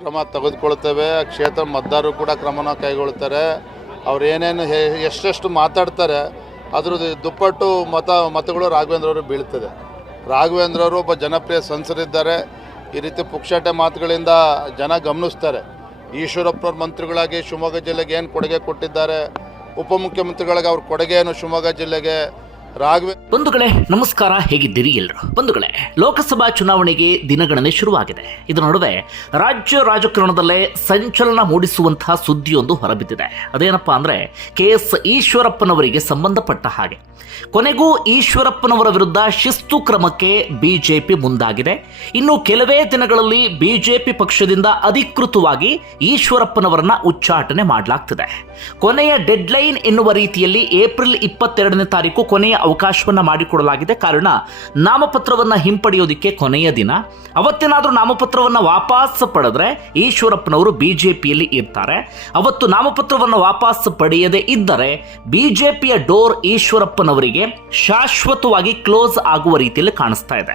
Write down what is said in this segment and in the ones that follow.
ಕ್ರಮ ತೆಗೆದುಕೊಳ್ತೇವೆ. ಕ್ಷೇತ್ರ ಮತದಾರರು ಕೂಡ ಕ್ರಮನ ಕೈಗೊಳ್ತಾರೆ. ಅವ್ರು ಏನೇನು ಎಷ್ಟೆಷ್ಟು ಮಾತಾಡ್ತಾರೆ ಅದ್ರದ್ದು ದುಪ್ಪಟ್ಟು ಮತಗಳು ರಾಘವೇಂದ್ರ ಅವರು ಬೀಳ್ತದೆ. ರಾಘವೇಂದ್ರ ಅವರು ಒಬ್ಬ ಜನಪ್ರಿಯ ಸಂಸದರಿದ್ದಾರೆ. ಈ ರೀತಿ ಪುಕ್ಷಟೆ ಮಾತುಗಳಿಂದ ಜನ ಗಮನಿಸ್ತಾರೆ. ಈಶ್ವರಪ್ಪನವ್ರ ಮಂತ್ರಿಗಳಾಗಿ ಶಿವಮೊಗ್ಗ ಜಿಲ್ಲೆಗೆ ಏನು ಕೊಡುಗೆ ಕೊಟ್ಟಿದ್ದಾರೆ, ಉಪಮುಖ್ಯಮಂತ್ರಿಗಳಿಗೆ ಅವ್ರ ಕೊಡುಗೆ ಏನು ಶಿವಮೊಗ್ಗ ಜಿಲ್ಲೆಗೆ. ಬಂಧುಗಳೇ ನಮಸ್ಕಾರ, ಹೇಗಿದ್ದೀರಿ ಎಲ್ಲರೂ? ಬಂಧುಗಳೇ, ಲೋಕಸಭಾ ಚುನಾವಣೆಗೆ ದಿನಗಣನೆ ಶುರುವಾಗಿದೆ. ಇದರ ನಡುವೆ ರಾಜ್ಯ ರಾಜಕಾರಣದಲ್ಲೇ ಸಂಚಲನ ಮೂಡಿಸುವಂತಹ ಸುದ್ದಿಯೊಂದು ಹೊರಬಿದ್ದಿದೆ. ಅದೇನಪ್ಪಾ ಅಂದ್ರೆ KS ಈಶ್ವರಪ್ಪನವರಿಗೆ ಸಂಬಂಧಪಟ್ಟ ಹಾಗೆ ಕೊನೆಗೂ ಈಶ್ವರಪ್ಪನವರ ವಿರುದ್ಧ ಶಿಸ್ತು ಕ್ರಮಕ್ಕೆ ಬಿಜೆಪಿ ಮುಂದಾಗಿದೆ. ಇನ್ನು ಕೆಲವೇ ದಿನಗಳಲ್ಲಿ ಬಿಜೆಪಿ ಪಕ್ಷದಿಂದ ಅಧಿಕೃತವಾಗಿ ಈಶ್ವರಪ್ಪನವರನ್ನ ಉಚ್ಚಾಟನೆ ಮಾಡಲಾಗ್ತಿದೆ. ಕೊನೆಯ ಡೆಡ್ಲೈನ್ ಎನ್ನುವ ರೀತಿಯಲ್ಲಿ ಏಪ್ರಿಲ್ 22ನೇ ತಾರೀಕು ಕೊನೆಯ ಅವಕಾಶವನ್ನ ಮಾಡಿಕೊಡಲಾಗಿದೆ. ಕಾರಣ ನಾಮಪತ್ರವನ್ನ ಹಿಂಪಡೆಯೋದಿಕ್ಕೆ ಕೊನೆಯ ದಿನ. ಅವತ್ತೇನಾದ್ರೂ ನಾಮಪತ್ರವನ್ನ ವಾಪಸ್ ಪಡೆದ್ರೆ ಈಶ್ವರಪ್ಪನವರು ಬಿಜೆಪಿಯಲ್ಲಿ ಇರ್ತಾರೆ. ಅವತ್ತು ನಾಮಪತ್ರವನ್ನು ವಾಪಸ್ ಪಡೆಯದೇ ಇದ್ದರೆ ಬಿಜೆಪಿಯ ಡೋರ್ ಈಶ್ವರಪ್ಪನವರಿಗೆ ಶಾಶ್ವತವಾಗಿ ಕ್ಲೋಸ್ ಆಗುವ ರೀತಿಯಲ್ಲಿ ಕಾಣಿಸ್ತಾ ಇದೆ.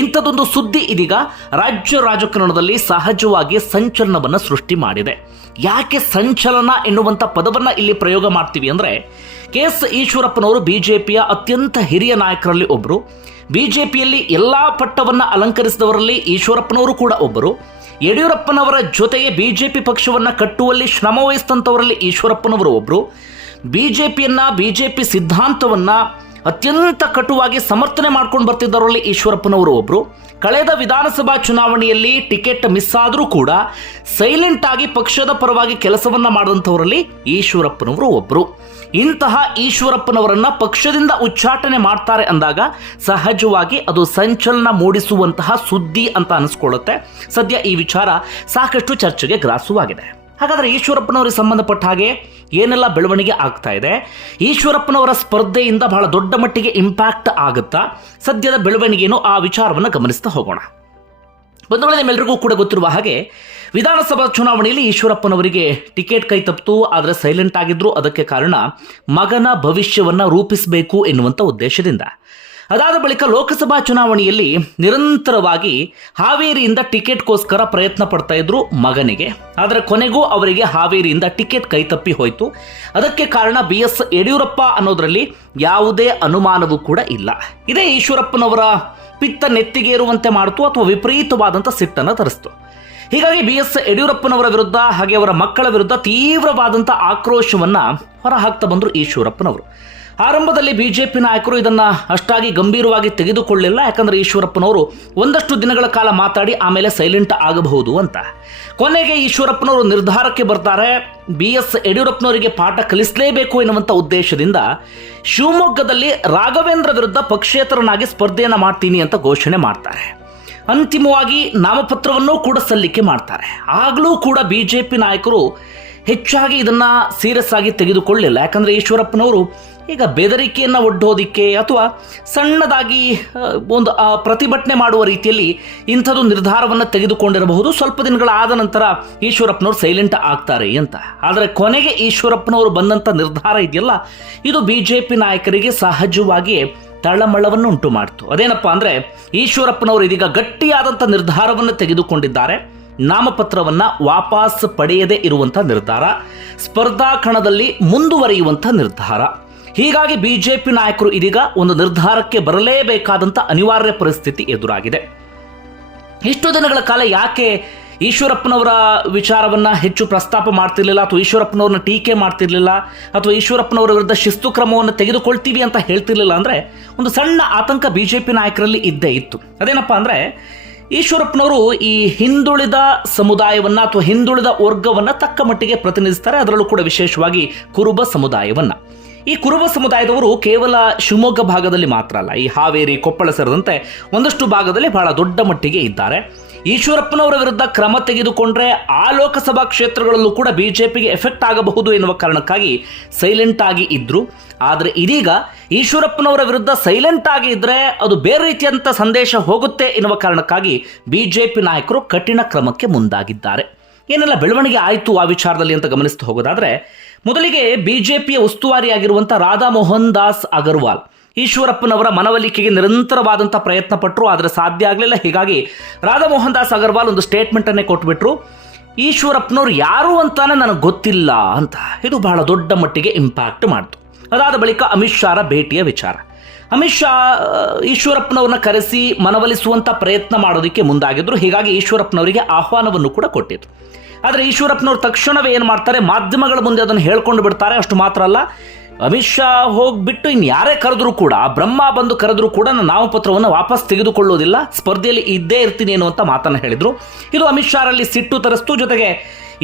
ಇಂಥದೊಂದು ಸುದ್ದಿ ಇದೀಗ ರಾಜ್ಯ ರಾಜಕಾರಣದಲ್ಲಿ ಸಹಜವಾಗಿ ಸಂಚಲನವನ್ನು ಸೃಷ್ಟಿ ಮಾಡಿದೆ. ಯಾಕೆ ಸಂಚಲನ ಎನ್ನುವಂಥ ಪದವನ್ನು ಇಲ್ಲಿ ಪ್ರಯೋಗ ಮಾಡ್ತೀವಿ ಅಂದರೆ, KS ಈಶ್ವರಪ್ಪನವರು ಬಿಜೆಪಿಯ ಅತ್ಯಂತ ಹಿರಿಯ ನಾಯಕರಲ್ಲಿ ಒಬ್ಬರು. ಬಿಜೆಪಿಯಲ್ಲಿ ಎಲ್ಲ ಪಟ್ಟವನ್ನು ಅಲಂಕರಿಸಿದವರಲ್ಲಿ ಈಶ್ವರಪ್ಪನವರು ಕೂಡ ಒಬ್ಬರು. ಯಡಿಯೂರಪ್ಪನವರ ಜೊತೆಗೆ ಬಿಜೆಪಿ ಪಕ್ಷವನ್ನು ಕಟ್ಟುವಲ್ಲಿ ಶ್ರಮವಹಿಸಿದಂಥವರಲ್ಲಿ ಈಶ್ವರಪ್ಪನವರು ಒಬ್ಬರು. ಬಿಜೆಪಿ ಸಿದ್ಧಾಂತವನ್ನ ಅತ್ಯಂತ ಕಟುವಾಗಿ ಸಮರ್ಥನೆ ಮಾಡ್ಕೊಂಡು ಬರ್ತಿದ್ದವರಲ್ಲಿ ಈಶ್ವರಪ್ಪನವರು ಒಬ್ಬರು. ಕಳೆದ ವಿಧಾನಸಭಾ ಚುನಾವಣೆಯಲ್ಲಿ ಟಿಕೆಟ್ ಮಿಸ್ ಆದರೂ ಕೂಡ ಸೈಲೆಂಟ್ ಆಗಿ ಪಕ್ಷದ ಪರವಾಗಿ ಕೆಲಸವನ್ನ ಮಾಡಿದಂಥವರಲ್ಲಿ ಈಶ್ವರಪ್ಪನವರು ಒಬ್ಬರು. ಇಂತಹ ಈಶ್ವರಪ್ಪನವರನ್ನ ಪಕ್ಷದಿಂದ ಉಚ್ಚಾಟನೆ ಮಾಡ್ತಾರೆ ಅಂದಾಗ ಸಹಜವಾಗಿ ಅದು ಸಂಚಲನ ಮೂಡಿಸುವಂತಹ ಸುದ್ದಿ ಅಂತ ಅನಿಸ್ಕೊಳ್ಳುತ್ತೆ. ಸದ್ಯ ಈ ವಿಚಾರ ಸಾಕಷ್ಟು ಚರ್ಚೆಗೆ ಗ್ರಾಸವಾಗಿದೆ. ಹಾಗಾದರೆ ಈಶ್ವರಪ್ಪನವರಿಗೆ ಸಂಬಂಧಪಟ್ಟ ಹಾಗೆ ಏನೆಲ್ಲ ಬೆಳವಣಿಗೆ ಆಗ್ತಾ ಇದೆ? ಈಶ್ವರಪ್ಪನವರ ಸ್ಪರ್ಧೆಯಿಂದ ಬಹಳ ದೊಡ್ಡ ಮಟ್ಟಿಗೆ ಇಂಪ್ಯಾಕ್ಟ್ ಆಗುತ್ತಾ? ಸದ್ಯದ ಬೆಳವಣಿಗೆಯನ್ನು ಆ ವಿಚಾರವನ್ನು ಗಮನಿಸ್ತಾ ಹೋಗೋಣ. ಬಂಧುಗಳೇ, ನಿಮ್ಮೆಲ್ಲರಿಗೂ ಕೂಡ ಗೊತ್ತಿರುವ ಹಾಗೆ ವಿಧಾನಸಭಾ ಚುನಾವಣೆಯಲ್ಲಿ ಈಶ್ವರಪ್ಪನವರಿಗೆ ಟಿಕೆಟ್ ಕೈ ತಪ್ಪಿತು. ಆದರೆ ಸೈಲೆಂಟ್ ಆಗಿದ್ರು. ಅದಕ್ಕೆ ಕಾರಣ ಮಗನ ಭವಿಷ್ಯವನ್ನು ರೂಪಿಸಬೇಕು ಎನ್ನುವಂಥ ಉದ್ದೇಶದಿಂದ. ಅದಾದ ಬಳಿಕ ಲೋಕಸಭಾ ಚುನಾವಣೆಯಲ್ಲಿ ನಿರಂತರವಾಗಿ ಹಾವೇರಿಯಿಂದ ಟಿಕೆಟ್ಗೋಸ್ಕರ ಪ್ರಯತ್ನ ಪಡ್ತಾ ಇದ್ರು ಮಗನಿಗೆ. ಆದರೆ ಕೊನೆಗೂ ಅವರಿಗೆ ಹಾವೇರಿಯಿಂದ ಟಿಕೆಟ್ ಕೈತಪ್ಪಿ ಹೋಯಿತು. ಅದಕ್ಕೆ ಕಾರಣ BS ಯಡಿಯೂರಪ್ಪ ಅನ್ನೋದರಲ್ಲಿ ಯಾವುದೇ ಅನುಮಾನವೂ ಕೂಡ ಇಲ್ಲ. ಇದೇ ಈಶ್ವರಪ್ಪನವರ ಪಿತ್ತ ನೆತ್ತಿಗೇರುವಂತೆ ಮಾಡಿತು ಅಥವಾ ವಿಪರೀತವಾದಂಥ ಸಿಟ್ಟನ್ನು ತರಿಸ್ತು. ಹೀಗಾಗಿ BS ಯಡಿಯೂರಪ್ಪನವರ ವಿರುದ್ಧ ಹಾಗೆ ಅವರ ಮಕ್ಕಳ ವಿರುದ್ಧ ತೀವ್ರವಾದಂಥ ಆಕ್ರೋಶವನ್ನ ಹೊರಹಾಕ್ತಾ ಬಂದರು ಈಶ್ವರಪ್ಪನವರು. ಆರಂಭದಲ್ಲಿ ಬಿಜೆಪಿ ನಾಯಕರು ಇದನ್ನ ಅಷ್ಟಾಗಿ ಗಂಭೀರವಾಗಿ ತೆಗೆದುಕೊಳ್ಳಲಿಲ್ಲ. ಯಾಕಂದ್ರೆ ಈಶ್ವರಪ್ಪನವರು ಒಂದಷ್ಟು ದಿನಗಳ ಕಾಲ ಮಾತಾಡಿ ಆಮೇಲೆ ಸೈಲೆಂಟ್ ಆಗಬಹುದು ಅಂತ. ಕೊನೆಗೆ ಈಶ್ವರಪ್ಪನವರು ನಿರ್ಧಾರಕ್ಕೆ ಬರ್ತಾರೆ. BS ಯಡಿಯೂರಪ್ಪನವರಿಗೆ ಪಾಠ ಕಲಿಸಲೇಬೇಕು ಎನ್ನುವಂಥ ಉದ್ದೇಶದಿಂದ ಶಿವಮೊಗ್ಗದಲ್ಲಿ ರಾಘವೇಂದ್ರ ವಿರುದ್ಧ ಪಕ್ಷೇತರನಾಗಿ ಸ್ಪರ್ಧೆಯನ್ನು ಮಾಡ್ತೀನಿ ಅಂತ ಘೋಷಣೆ ಮಾಡ್ತಾರೆ. ಅಂತಿಮವಾಗಿ ನಾಮಪತ್ರವನ್ನೂ ಕೂಡ ಸಲ್ಲಿಕೆ ಮಾಡ್ತಾರೆ. ಆಗಲೂ ಕೂಡ ಬಿಜೆಪಿ ನಾಯಕರು ಹೆಚ್ಚಾಗಿ ಇದನ್ನ ಸೀರಿಯಸ್ ಆಗಿ ತೆಗೆದುಕೊಳ್ಳಲಿಲ್ಲ. ಯಾಕಂದ್ರೆ ಈಶ್ವರಪ್ಪನವರು ಈಗ ಬೆದರಿಕೆಯನ್ನು ಒಡ್ಡೋದಿಕ್ಕೆ ಅಥವಾ ಸಣ್ಣದಾಗಿ ಒಂದು ಪ್ರತಿಭಟನೆ ಮಾಡುವ ರೀತಿಯಲ್ಲಿ ಇಂಥದ್ದು ನಿರ್ಧಾರವನ್ನು ತೆಗೆದುಕೊಂಡಿರಬಹುದು. ಸ್ವಲ್ಪ ದಿನಗಳಾದ ನಂತರ ಈಶ್ವರಪ್ಪನವರು ಸೈಲೆಂಟ್ ಆಗ್ತಾರೆ ಅಂತ. ಆದರೆ ಕೊನೆಗೆ ಈಶ್ವರಪ್ಪನವರು ಬಂದಂಥ ನಿರ್ಧಾರ ಇದೆಯಲ್ಲ, ಇದು ಬಿಜೆಪಿ ನಾಯಕರಿಗೆ ಸಹಜವಾಗಿ ತಳಮಳವನ್ನು ಉಂಟು ಮಾಡಿತು. ಅದೇನಪ್ಪ ಅಂದರೆ, ಈಶ್ವರಪ್ಪನವರು ಇದೀಗ ಗಟ್ಟಿಯಾದಂಥ ನಿರ್ಧಾರವನ್ನು ತೆಗೆದುಕೊಂಡಿದ್ದಾರೆ. ನಾಮಪತ್ರವನ್ನ ವಾಪಸ್ ಪಡೆಯದೇ ಇರುವಂಥ ನಿರ್ಧಾರ, ಸ್ಪರ್ಧಾ ಕಣದಲ್ಲಿ ಮುಂದುವರಿಯುವಂಥ ನಿರ್ಧಾರ. ಹೀಗಾಗಿ ಬಿಜೆಪಿ ನಾಯಕರು ಇದೀಗ ಒಂದು ನಿರ್ಧಾರಕ್ಕೆ ಬರಲೇಬೇಕಾದಂಥ ಅನಿವಾರ್ಯ ಪರಿಸ್ಥಿತಿ ಎದುರಾಗಿದೆ. ಇಷ್ಟು ದಿನಗಳ ಕಾಲ ಯಾಕೆ ಈಶ್ವರಪ್ಪನವರ ವಿಚಾರವನ್ನ ಹೆಚ್ಚು ಪ್ರಸ್ತಾಪ ಮಾಡ್ತಿರ್ಲಿಲ್ಲ, ಅಥವಾ ಈಶ್ವರಪ್ಪನವ್ರನ್ನ ಟೀಕೆ ಮಾಡ್ತಿರ್ಲಿಲ್ಲ, ಅಥವಾ ಈಶ್ವರಪ್ಪನವರ ವಿರುದ್ಧ ಶಿಸ್ತು ಕ್ರಮವನ್ನು ತೆಗೆದುಕೊಳ್ತೀವಿ ಅಂತ ಹೇಳ್ತಿರ್ಲಿಲ್ಲ ಅಂದ್ರೆ ಒಂದು ಸಣ್ಣ ಆತಂಕ ಬಿಜೆಪಿ ನಾಯಕರಲ್ಲಿ ಇದ್ದೇ ಇತ್ತು. ಅದೇನಪ್ಪಾ ಅಂದ್ರೆ, ಈಶ್ವರಪ್ಪನವರು ಈ ಹಿಂದುಳಿದ ಸಮುದಾಯವನ್ನ ಅಥವಾ ಹಿಂದುಳಿದ ವರ್ಗವನ್ನ ತಕ್ಕ ಮಟ್ಟಿಗೆ ಪ್ರತಿನಿಧಿಸ್ತಾರೆ. ಅದರಲ್ಲೂ ಕೂಡ ವಿಶೇಷವಾಗಿ ಕುರುಬ ಸಮುದಾಯವನ್ನ. ಈ ಕುರುಬ ಸಮುದಾಯದವರು ಕೇವಲ ಶಿವಮೊಗ್ಗ ಭಾಗದಲ್ಲಿ ಮಾತ್ರ ಅಲ್ಲ, ಈ ಹಾವೇರಿ, ಕೊಪ್ಪಳ ಸೇರಿದಂತೆ ಒಂದಷ್ಟು ಭಾಗದಲ್ಲಿ ಬಹಳ ದೊಡ್ಡ ಮಟ್ಟಿಗೆ ಇದ್ದಾರೆ. ಈಶ್ವರಪ್ಪನವರ ವಿರುದ್ಧ ಕ್ರಮ ತೆಗೆದುಕೊಂಡ್ರೆ ಆ ಲೋಕಸಭಾ ಕ್ಷೇತ್ರಗಳಲ್ಲೂ ಕೂಡ ಬಿಜೆಪಿಗೆ ಎಫೆಕ್ಟ್ ಆಗಬಹುದು ಎನ್ನುವ ಕಾರಣಕ್ಕಾಗಿ ಸೈಲೆಂಟ್ ಆಗಿ ಇದ್ರು. ಆದರೆ ಇದೀಗ ಈಶ್ವರಪ್ಪನವರ ವಿರುದ್ಧ ಸೈಲೆಂಟ್ ಆಗಿ ಇದ್ರೆ ಅದು ಬೇರೆ ರೀತಿಯಂತ ಸಂದೇಶ ಹೋಗುತ್ತೆ ಎನ್ನುವ ಕಾರಣಕ್ಕಾಗಿ ಬಿಜೆಪಿ ನಾಯಕರು ಕಠಿಣ ಕ್ರಮಕ್ಕೆ ಮುಂದಾಗಿದ್ದಾರೆ. ಏನೆಲ್ಲ ಬೆಳವಣಿಗೆ ಆಯಿತು ಆ ವಿಚಾರದಲ್ಲಿ ಅಂತ ಗಮನಿಸ್ತಾ ಹೋಗೋದಾದ್ರೆ, ಮೊದಲಿಗೆ ಬಿಜೆಪಿಯ ಉಸ್ತುವಾರಿಯಾಗಿರುವಂಥ ರಾಧಾ ಮೋಹನ್ ದಾಸ್ ಅಗರ್ವಾಲ್ ಈಶ್ವರಪ್ಪನವರ ಮನವೊಲಿಕೆಗೆ ನಿರಂತರವಾದಂಥ ಪ್ರಯತ್ನ ಪಟ್ಟರು. ಆದರೆ ಸಾಧ್ಯ ಆಗಲಿಲ್ಲ. ಹೀಗಾಗಿ ರಾಧಾ ಮೋಹನ್ ದಾಸ್ ಅಗರ್ವಾಲ್ ಒಂದು ಸ್ಟೇಟ್ಮೆಂಟ್ ಅನ್ನೇ ಕೊಟ್ಬಿಟ್ರು. ಈಶ್ವರಪ್ಪನವ್ರು ಯಾರು ಅಂತಾನೆ ನನಗೆ ಗೊತ್ತಿಲ್ಲ ಅಂತ ಇದು ಬಹಳ ದೊಡ್ಡ ಮಟ್ಟಿಗೆ ಇಂಪ್ಯಾಕ್ಟ್ ಮಾಡ್ತು. ಅದಾದ ಬಳಿಕ ಅಮಿತ್ ಶಾರ ಭೇಟಿಯ ವಿಚಾರ. ಅಮಿತ್ ಶಾ ಈಶ್ವರಪ್ಪನವ್ರನ್ನ ಕರೆಸಿ ಮನವೊಲಿಸುವಂಥ ಪ್ರಯತ್ನ ಮಾಡೋದಕ್ಕೆ ಮುಂದಾಗಿದ್ರು. ಹೀಗಾಗಿ ಈಶ್ವರಪ್ಪನವರಿಗೆ ಆಹ್ವಾನವನ್ನು ಕೂಡ ಕೊಟ್ಟಿದ್ರು. ಆದರೆ ಈಶ್ವರಪ್ಪನವ್ರು ತಕ್ಷಣವೇ ಏನು ಮಾಡ್ತಾರೆ, ಮಾಧ್ಯಮಗಳ ಮುಂದೆ ಅದನ್ನು ಹೇಳ್ಕೊಂಡು ಬಿಡ್ತಾರೆ. ಅಷ್ಟು ಮಾತ್ರ ಅಲ್ಲ, ಅಮಿತ್ ಶಾ ಹೋಗ್ಬಿಟ್ಟು ಇನ್ನು ಯಾರೇ ಕರೆದ್ರೂ ಕೂಡ, ಬ್ರಹ್ಮ ಬಂದು ಕರೆದ್ರೂ ಕೂಡ ನಾನು ನಾಮಪತ್ರವನ್ನು ವಾಪಸ್ ತೆಗೆದುಕೊಳ್ಳೋದಿಲ್ಲ, ಸ್ಪರ್ಧೆಯಲ್ಲಿ ಇದ್ದೇ ಇರ್ತೀನಿ ಅನ್ನುವಂಥ ಮಾತನ್ನು ಹೇಳಿದರು. ಇದು ಅಮಿತ್ ಶಾರಲ್ಲಿ ಸಿಟ್ಟು ತರಿಸ್ತು. ಜೊತೆಗೆ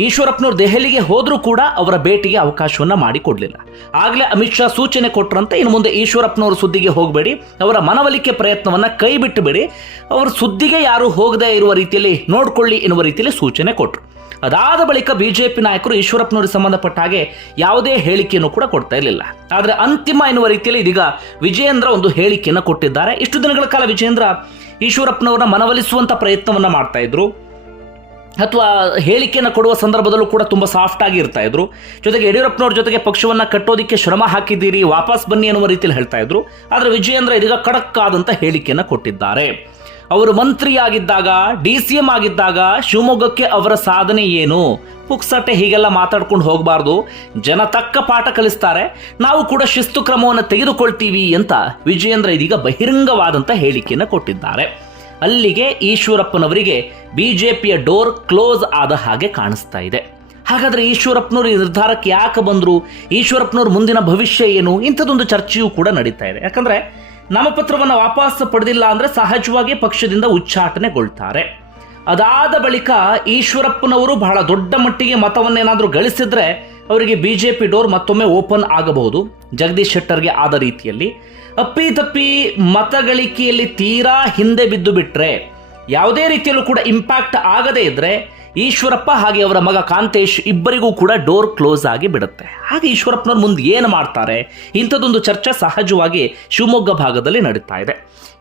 ಈಶ್ವರಪ್ಪನವ್ರು ದೆಹಲಿಗೆ ಹೋದರೂ ಕೂಡ ಅವರ ಭೇಟಿಗೆ ಅವಕಾಶವನ್ನು ಮಾಡಿಕೊಡಲಿಲ್ಲ. ಆಗಲೇ ಅಮಿತ್ ಶಾ ಸೂಚನೆ ಕೊಟ್ಟರಂತೆ, ಇನ್ನು ಮುಂದೆ ಈಶ್ವರಪ್ಪನವರು ಸುದ್ದಿಗೆ ಹೋಗಬೇಡಿ, ಅವರ ಮನವೊಲಿಕೆ ಪ್ರಯತ್ನವನ್ನು ಕೈ ಬಿಟ್ಟುಬೇಡಿ, ಅವರ ಸುದ್ದಿಗೆ ಯಾರು ಹೋಗದೇ ಇರುವ ರೀತಿಯಲ್ಲಿ ನೋಡಿಕೊಳ್ಳಿ ಎನ್ನುವ ರೀತಿಯಲ್ಲಿ ಸೂಚನೆ ಕೊಟ್ಟರು. ಅದಾದ ಬಳಿಕ ಬಿಜೆಪಿ ನಾಯಕರು ಈಶ್ವರಪ್ಪನವರಿಗೆ ಸಂಬಂಧಪಟ್ಟ ಹಾಗೆ ಯಾವುದೇ ಹೇಳಿಕೆಯನ್ನು ಕೂಡ ಕೊಡ್ತಾ ಇರಲಿಲ್ಲ. ಆದರೆ ಅಂತಿಮ ಎನ್ನುವ ರೀತಿಯಲ್ಲಿ ಇದೀಗ ವಿಜಯೇಂದ್ರ ಒಂದು ಹೇಳಿಕೆಯನ್ನು ಕೊಟ್ಟಿದ್ದಾರೆ. ಇಷ್ಟು ದಿನಗಳ ಕಾಲ ವಿಜಯೇಂದ್ರ ಈಶ್ವರಪ್ಪನವರನ್ನ ಮನವೊಲಿಸುವಂಥ ಪ್ರಯತ್ನವನ್ನು ಮಾಡ್ತಾ ಇದ್ರು, ಅಥವಾ ಹೇಳಿಕೆಯನ್ನು ಕೊಡುವ ಸಂದರ್ಭದಲ್ಲೂ ಕೂಡ ತುಂಬ ಸಾಫ್ಟ್ ಆಗಿ ಇರ್ತಾ ಇದ್ರು. ಜೊತೆಗೆ ಯಡಿಯೂರಪ್ಪನವ್ರ ಜೊತೆಗೆ ಪಕ್ಷವನ್ನು ಕಟ್ಟೋದಕ್ಕೆ ಶ್ರಮ ಹಾಕಿದ್ದೀರಿ, ವಾಪಸ್ ಬನ್ನಿ ಅನ್ನುವ ರೀತಿಯಲ್ಲಿ ಹೇಳ್ತಾ ಇದ್ರು. ಆದರೆ ವಿಜಯೇಂದ್ರ ಇದೀಗ ಖಡಕ್ ಆದಂಥ ಹೇಳಿಕೆಯನ್ನು ಕೊಟ್ಟಿದ್ದಾರೆ. ಅವರು ಮಂತ್ರಿಯಾಗಿದ್ದಾಗ, DCM ಆಗಿದ್ದಾಗ ಶಿವಮೊಗ್ಗಕ್ಕೆ ಅವರ ಸಾಧನೆ ಏನು, ಪುಕ್ಸಟ್ಟೆ ಹೀಗೆಲ್ಲ ಮಾತಾಡ್ಕೊಂಡು ಹೋಗಬಾರ್ದು, ಜನ ತಕ್ಕ ಪಾಠ ಕಲಿಸ್ತಾರೆ, ನಾವು ಕೂಡ ಶಿಸ್ತು ಕ್ರಮವನ್ನು ತೆಗೆದುಕೊಳ್ತೀವಿ ಅಂತ ವಿಜಯೇಂದ್ರ ಇದೀಗ ಬಹಿರಂಗವಾದಂಥ ಹೇಳಿಕೆಯನ್ನು ಕೊಟ್ಟಿದ್ದಾರೆ. ಅಲ್ಲಿಗೆ ಈಶ್ವರಪ್ಪನವರಿಗೆ ಬಿಜೆಪಿಯ ಡೋರ್ ಕ್ಲೋಸ್ ಆದ ಹಾಗೆ ಕಾಣಿಸ್ತಾ ಇದೆ. ಹಾಗಾದರೆ ಈಶ್ವರಪ್ಪನವರು ಈ ನಿರ್ಧಾರಕ್ಕೆ ಯಾಕೆ ಬಂದರು, ಈಶ್ವರಪ್ಪನವ್ರ ಮುಂದಿನ ಭವಿಷ್ಯ ಏನು, ಇಂಥದ್ದೊಂದು ಚರ್ಚೆಯೂ ಕೂಡ ನಡೀತಾ ಇದೆ. ಯಾಕಂದರೆ ನಾಮಪತ್ರವನ್ನು ವಾಪಸ್ ಪಡೆದಿಲ್ಲ ಅಂದರೆ ಸಹಜವಾಗಿ ಪಕ್ಷದಿಂದ ಉಚ್ಚಾಟನೆಗೊಳ್ತಾರೆ. ಅದಾದ ಬಳಿಕ ಈಶ್ವರಪ್ಪನವರು ಬಹಳ ದೊಡ್ಡ ಮಟ್ಟಿಗೆ ಮತವನ್ನೇನಾದರೂ ಗಳಿಸಿದ್ರೆ ಅವರಿಗೆ ಬಿಜೆಪಿ ಡೋರ್ ಮತ್ತೊಮ್ಮೆ ಓಪನ್ ಆಗಬಹುದು. ಜಗದೀಶ್ ಶೆಟ್ಟರ್ಗೆ ಆದ ರೀತಿಯಲ್ಲಿ ಅಪ್ಪಿತಪ್ಪಿ ಮತಗಳಿಕೆಯಲ್ಲಿ ತೀರಾ ಹಿಂದೆ ಬಿದ್ದು ಬಿಟ್ರೆ, ಯಾವುದೇ ರೀತಿಯಲ್ಲೂ ಕೂಡ ಇಂಪ್ಯಾಕ್ಟ್ ಆಗದೇ ಇದ್ರೆ ಈಶ್ವರಪ್ಪ ಹಾಗೆ ಅವರ ಮಗ ಕಾಂತೇಶ್ ಇಬ್ಬರಿಗೂ ಕೂಡ ಡೋರ್ ಕ್ಲೋಸ್ ಆಗಿ ಬಿಡುತ್ತೆ. ಹಾಗೆ ಈಶ್ವರಪ್ಪನವ್ರು ಮುಂದೆ ಏನು ಮಾಡ್ತಾರೆ, ಇಂಥದ್ದೊಂದು ಚರ್ಚೆ ಸಹಜವಾಗಿ ಶಿವಮೊಗ್ಗ ಭಾಗದಲ್ಲಿ ನಡೀತಾ ಇದೆ.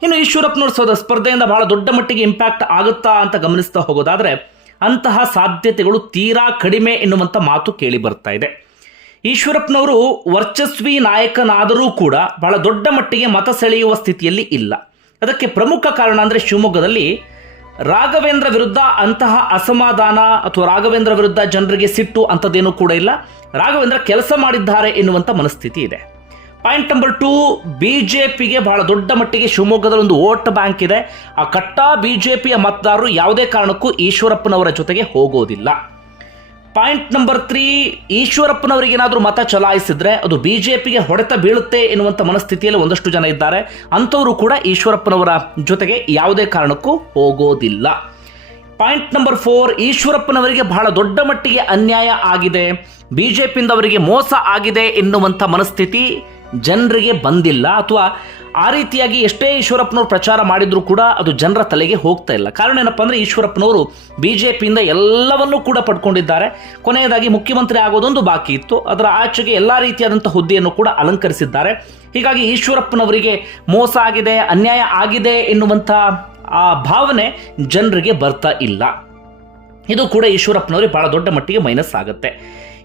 ಇನ್ನು ಈಶ್ವರಪ್ಪನವ್ರ ಸ್ಪರ್ಧೆಯಿಂದ ಬಹಳ ದೊಡ್ಡ ಮಟ್ಟಿಗೆ ಇಂಪ್ಯಾಕ್ಟ್ ಆಗುತ್ತಾ ಅಂತ ಗಮನಿಸ್ತಾ ಹೋಗೋದಾದ್ರೆ ಅಂತಹ ಸಾಧ್ಯತೆಗಳು ತೀರಾ ಕಡಿಮೆ ಎನ್ನುವಂಥ ಮಾತು ಕೇಳಿ ಬರ್ತಾ ಇದೆ. ಈಶ್ವರಪ್ಪನವರು ವರ್ಚಸ್ವಿ ನಾಯಕನಾದರೂ ಕೂಡ ಬಹಳ ದೊಡ್ಡ ಮಟ್ಟಿಗೆ ಮತ ಸೆಳೆಯುವ ಸ್ಥಿತಿಯಲ್ಲಿ ಇಲ್ಲ. ಅದಕ್ಕೆ ಪ್ರಮುಖ ಕಾರಣ ಅಂದರೆ ಶಿವಮೊಗ್ಗದಲ್ಲಿ ರಾಘವೇಂದ್ರ ವಿರುದ್ಧ ಅಂತಹ ಅಸಮಾಧಾನ ಅಥವಾ ರಾಘವೇಂದ್ರ ವಿರುದ್ಧ ಜನರಿಗೆ ಸಿಟ್ಟು ಅಂಥದ್ದೇನೂ ಕೂಡ ಇಲ್ಲ. ರಾಘವೇಂದ್ರ ಕೆಲಸ ಮಾಡಿದ್ದಾರೆ ಎನ್ನುವಂಥ ಮನಸ್ಥಿತಿ ಇದೆ. ಪಾಯಿಂಟ್ ನಂಬರ್ 2, ಬಿಜೆಪಿಗೆ ಬಹಳ ದೊಡ್ಡ ಮಟ್ಟಿಗೆ ಶಿವಮೊಗ್ಗದಲ್ಲಿ ಒಂದು ವೋಟ್ ಬ್ಯಾಂಕ್ ಇದೆ. ಆ ಕಟ್ಟಾ ಬಿಜೆಪಿಯ ಮತದಾರರು ಯಾವುದೇ ಕಾರಣಕ್ಕೂ ಈಶ್ವರಪ್ಪನವರ ಜೊತೆಗೆ ಹೋಗೋದಿಲ್ಲ. ಪಾಯಿಂಟ್ ನಂಬರ್ 3, ಈಶ್ವರಪ್ಪನವರಿಗೆ ಏನಾದರೂ ಮತ ಚಲಾಯಿಸಿದ್ರೆ ಅದು ಬಿಜೆಪಿಗೆ ಹೊಡೆತ ಬೀಳುತ್ತೆ ಎನ್ನುವಂಥ ಮನಸ್ಥಿತಿಯಲ್ಲಿ ಒಂದಷ್ಟು ಜನ ಇದ್ದಾರೆ. ಅಂಥವರು ಕೂಡ ಈಶ್ವರಪ್ಪನವರ ಜೊತೆಗೆ ಯಾವುದೇ ಕಾರಣಕ್ಕೂ ಹೋಗೋದಿಲ್ಲ. ಪಾಯಿಂಟ್ ನಂಬರ್ 4, ಈಶ್ವರಪ್ಪನವರಿಗೆ ಬಹಳ ದೊಡ್ಡ ಮಟ್ಟಿಗೆ ಅನ್ಯಾಯ ಆಗಿದೆ, ಬಿಜೆಪಿಯಿಂದ ಅವರಿಗೆ ಮೋಸ ಆಗಿದೆ ಎನ್ನುವಂಥ ಮನಸ್ಥಿತಿ ಜನರಿಗೆ ಬಂದಿಲ್ಲ. ಅಥವಾ ಆ ರೀತಿಯಾಗಿ ಎಷ್ಟೇ ಈಶ್ವರಪ್ಪನವರು ಪ್ರಚಾರ ಮಾಡಿದರೂ ಕೂಡ ಅದು ಜನರ ತಲೆಗೆ ಹೋಗ್ತಾ ಇಲ್ಲ. ಕಾರಣ ಏನಪ್ಪ ಅಂದರೆ ಈಶ್ವರಪ್ಪನವರು ಬಿಜೆಪಿಯಿಂದ ಎಲ್ಲವನ್ನೂ ಕೂಡ ಪಡ್ಕೊಂಡಿದ್ದಾರೆ. ಕೊನೆಯದಾಗಿ ಮುಖ್ಯಮಂತ್ರಿ ಆಗೋದೊಂದು ಬಾಕಿ ಇತ್ತು, ಅದರ ಆಚೆಗೆ ಎಲ್ಲ ರೀತಿಯಾದಂಥ ಹುದ್ದೆಯನ್ನು ಕೂಡ ಅಲಂಕರಿಸಿದ್ದಾರೆ. ಹೀಗಾಗಿ ಈಶ್ವರಪ್ಪನವರಿಗೆ ಮೋಸ ಆಗಿದೆ, ಅನ್ಯಾಯ ಆಗಿದೆ ಎನ್ನುವಂಥ ಆ ಭಾವನೆ ಜನರಿಗೆ ಬರ್ತಾ ಇಲ್ಲ. ಇದು ಕೂಡ ಈಶ್ವರಪ್ಪನವರಿಗೆ ಬಹಳ ದೊಡ್ಡ ಮಟ್ಟಿಗೆ ಮೈನಸ್ ಆಗುತ್ತೆ.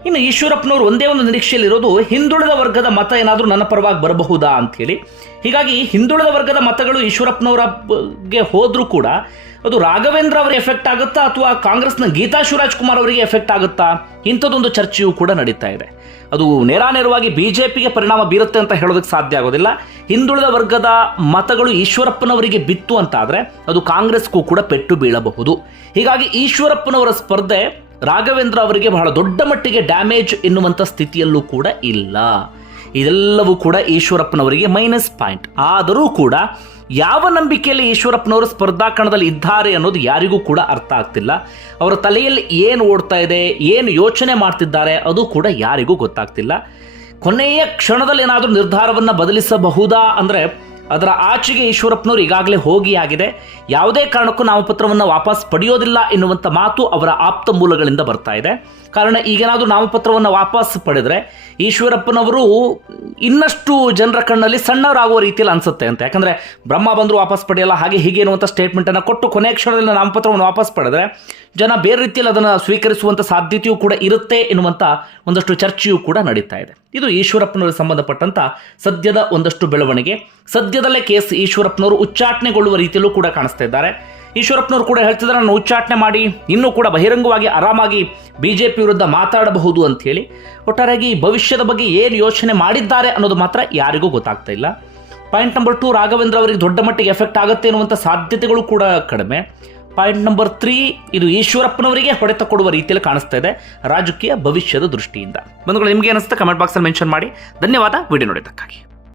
ಇನ್ನು ಈಶ್ವರಪ್ಪನವರು ಒಂದೇ ಒಂದು ನಿರೀಕ್ಷೆಯಲ್ಲಿರೋದು ಹಿಂದುಳಿದ ವರ್ಗದ ಮತ ಏನಾದರೂ ನನ್ನ ಪರವಾಗಿ ಬರಬಹುದಾ ಅಂಥೇಳಿ. ಹೀಗಾಗಿ ಹಿಂದುಳಿದ ವರ್ಗದ ಮತಗಳು ಈಶ್ವರಪ್ಪನವರಿಗೆ ಹೋದರೂ ಕೂಡ ಅದು ರಾಘವೇಂದ್ರ ಅವರಿಗೆ ಎಫೆಕ್ಟ್ ಆಗುತ್ತಾ ಅಥವಾ ಕಾಂಗ್ರೆಸ್ನ ಗೀತಾ ಶಿವರಾಜ್ ಕುಮಾರ್ ಅವರಿಗೆ ಎಫೆಕ್ಟ್ ಆಗುತ್ತಾ, ಇಂಥದ್ದೊಂದು ಚರ್ಚೆಯೂ ಕೂಡ ನಡೀತಾ ಇದೆ. ಅದು ನೇರಾನೇರವಾಗಿ ಬಿಜೆಪಿಗೆ ಪರಿಣಾಮ ಬೀರುತ್ತೆ ಅಂತ ಹೇಳೋದಕ್ಕೆ ಸಾಧ್ಯ ಆಗೋದಿಲ್ಲ. ಹಿಂದುಳಿದ ವರ್ಗದ ಮತಗಳು ಈಶ್ವರಪ್ಪನವರಿಗೆ ಬಿತ್ತು ಅಂತಾದರೆ ಅದು ಕಾಂಗ್ರೆಸ್ಗೂ ಕೂಡ ಪೆಟ್ಟು ಬೀಳಬಹುದು. ಹೀಗಾಗಿ ಈಶ್ವರಪ್ಪನವರ ಸ್ಪರ್ಧೆ ರಾಘವೇಂದ್ರ ಅವರಿಗೆ ಬಹಳ ದೊಡ್ಡ ಮಟ್ಟಿಗೆ ಡ್ಯಾಮೇಜ್ ಎನ್ನುವಂಥ ಸ್ಥಿತಿಯಲ್ಲೂ ಕೂಡ ಇಲ್ಲ. ಇದೆಲ್ಲವೂ ಕೂಡ ಈಶ್ವರಪ್ಪನವರಿಗೆ ಮೈನಸ್ ಪಾಯಿಂಟ್. ಆದರೂ ಕೂಡ ಯಾವ ನಂಬಿಕೆಯಲ್ಲಿ ಈಶ್ವರಪ್ಪನವರು ಸ್ಪರ್ಧಾ ಕಣದಲ್ಲಿ ಇದ್ದಾರೆ ಅನ್ನೋದು ಯಾರಿಗೂ ಕೂಡ ಅರ್ಥ ಆಗ್ತಿಲ್ಲ. ಅವರ ತಲೆಯಲ್ಲಿ ಏನು ಓಡ್ತಾ ಇದೆ, ಏನು ಯೋಚನೆ ಮಾಡ್ತಿದ್ದಾರೆ ಅದು ಕೂಡ ಯಾರಿಗೂ ಗೊತ್ತಾಗ್ತಿಲ್ಲ. ಕೊನೆಯ ಕ್ಷಣದಲ್ಲಿ ಏನಾದರೂ ನಿರ್ಧಾರವನ್ನು ಬದಲಿಸಬಹುದಾ ಅಂದರೆ ಅದರ ಆಚೆಗೆ ಈಶ್ವರಪ್ಪನವರು ಈಗಾಗಲೇ ಹೋಗಿ ಆಗಿದೆ. ಯಾವುದೇ ಕಾರಣಕ್ಕೂ ನಾಮಪತ್ರವನ್ನು ವಾಪಸ್ ಪಡೆಯೋದಿಲ್ಲ ಎನ್ನುವಂಥ ಮಾತು ಅವರ ಆಪ್ತ ಮೂಲಗಳಿಂದ ಬರ್ತಾ ಇದೆ. ಕಾರಣ ಈಗೇನಾದರೂ ನಾಮಪತ್ರವನ್ನು ವಾಪಸ್ ಪಡೆದರೆ ಈಶ್ವರಪ್ಪನವರು ಇನ್ನಷ್ಟು ಜನರ ಕಣ್ಣಲ್ಲಿ ಸಣ್ಣವರಾಗುವ ರೀತಿಯಲ್ಲಿ ಅನಿಸುತ್ತೆ ಅಂತ. ಯಾಕಂದರೆ ಬ್ರಹ್ಮ ಬಂದರೂ ವಾಪಸ್ ಪಡೆಯಲ್ಲ, ಹಾಗೆ ಹೀಗೆ ಎನ್ನುವಂಥ ಸ್ಟೇಟ್ಮೆಂಟನ್ನು ಕೊಟ್ಟು ಕೊನೆಯ ಕ್ಷಣದಲ್ಲಿ ನಾಮಪತ್ರವನ್ನು ವಾಪಸ್ ಪಡೆದರೆ ಜನ ಬೇರೆ ರೀತಿಯಲ್ಲಿ ಅದನ್ನು ಸ್ವೀಕರಿಸುವಂಥ ಸಾಧ್ಯತೆಯೂ ಕೂಡ ಇರುತ್ತೆ ಎನ್ನುವಂಥ ಒಂದಷ್ಟು ಚರ್ಚೆಯೂ ಕೂಡ ನಡೀತಾ ಇದೆ. ಇದು ಈಶ್ವರಪ್ಪನವರಿಗೆ ಸಂಬಂಧಪಟ್ಟಂಥ ಸದ್ಯದ ಒಂದಷ್ಟು ಬೆಳವಣಿಗೆ. ಸದ್ಯದಲ್ಲೇ ಕೇಸ್ ಈಶ್ವರಪ್ಪನವರು ಉಚ್ಚಾಟನೆಗೊಳ್ಳುವ ರೀತಿಯಲ್ಲೂ ಕೂಡ ಕಾಣಿಸ್ತಾ ಇದ್ದಾರೆ. ಈಶ್ವರಪ್ಪನವರು ಕೂಡ ಹೇಳ್ತಿದ್ದಾರೆ, ನಾನು ಉಚ್ಚಾಟನೆ ಮಾಡಿ ಇನ್ನೂ ಕೂಡ ಬಹಿರಂಗವಾಗಿ ಆರಾಮಾಗಿ BJP ವಿರುದ್ಧ ಮಾತಾಡಬಹುದು ಅಂತ ಹೇಳಿ. ಒಟ್ಟಾರೆಯಾಗಿ ಭವಿಷ್ಯದ ಬಗ್ಗೆ ಏನು ಯೋಚನೆ ಮಾಡಿದ್ದಾರೆ ಅನ್ನೋದು ಮಾತ್ರ ಯಾರಿಗೂ ಗೊತ್ತಾಗ್ತಾ ಇಲ್ಲ. ಪಾಯಿಂಟ್ ನಂಬರ್ 2, ರಾಘವೇಂದ್ರ ಅವರಿಗೆ ದೊಡ್ಡ ಮಟ್ಟಿಗೆ ಎಫೆಕ್ಟ್ ಆಗುತ್ತೆ ಅನ್ನುವಂಥ ಸಾಧ್ಯತೆಗಳು ಕೂಡ ಕಡಿಮೆ. ಪಾಯಿಂಟ್ ನಂಬರ್ 3, ಇದು ಈಶ್ವರಪ್ಪನವರಿಗೆ ಹೊಡೆತ ಕೊಡುವ ರೀತಿಯಲ್ಲಿ ಕಾಣಿಸ್ತಾ ಇದೆ ರಾಜಕೀಯ ಭವಿಷ್ಯದ ದೃಷ್ಟಿಯಿಂದ. ಬಂಧುಗಳು, ನಿಮಗೆ ಅನಿಸುತ್ತೆ ಕಮೆಂಟ್ ಬಾಕ್ಸಲ್ಲಿ ಮೆನ್ಷನ್ ಮಾಡಿ. ಧನ್ಯವಾದ ವಿಡಿಯೋ ನೋಡಿದ್ದಕ್ಕಾಗಿ.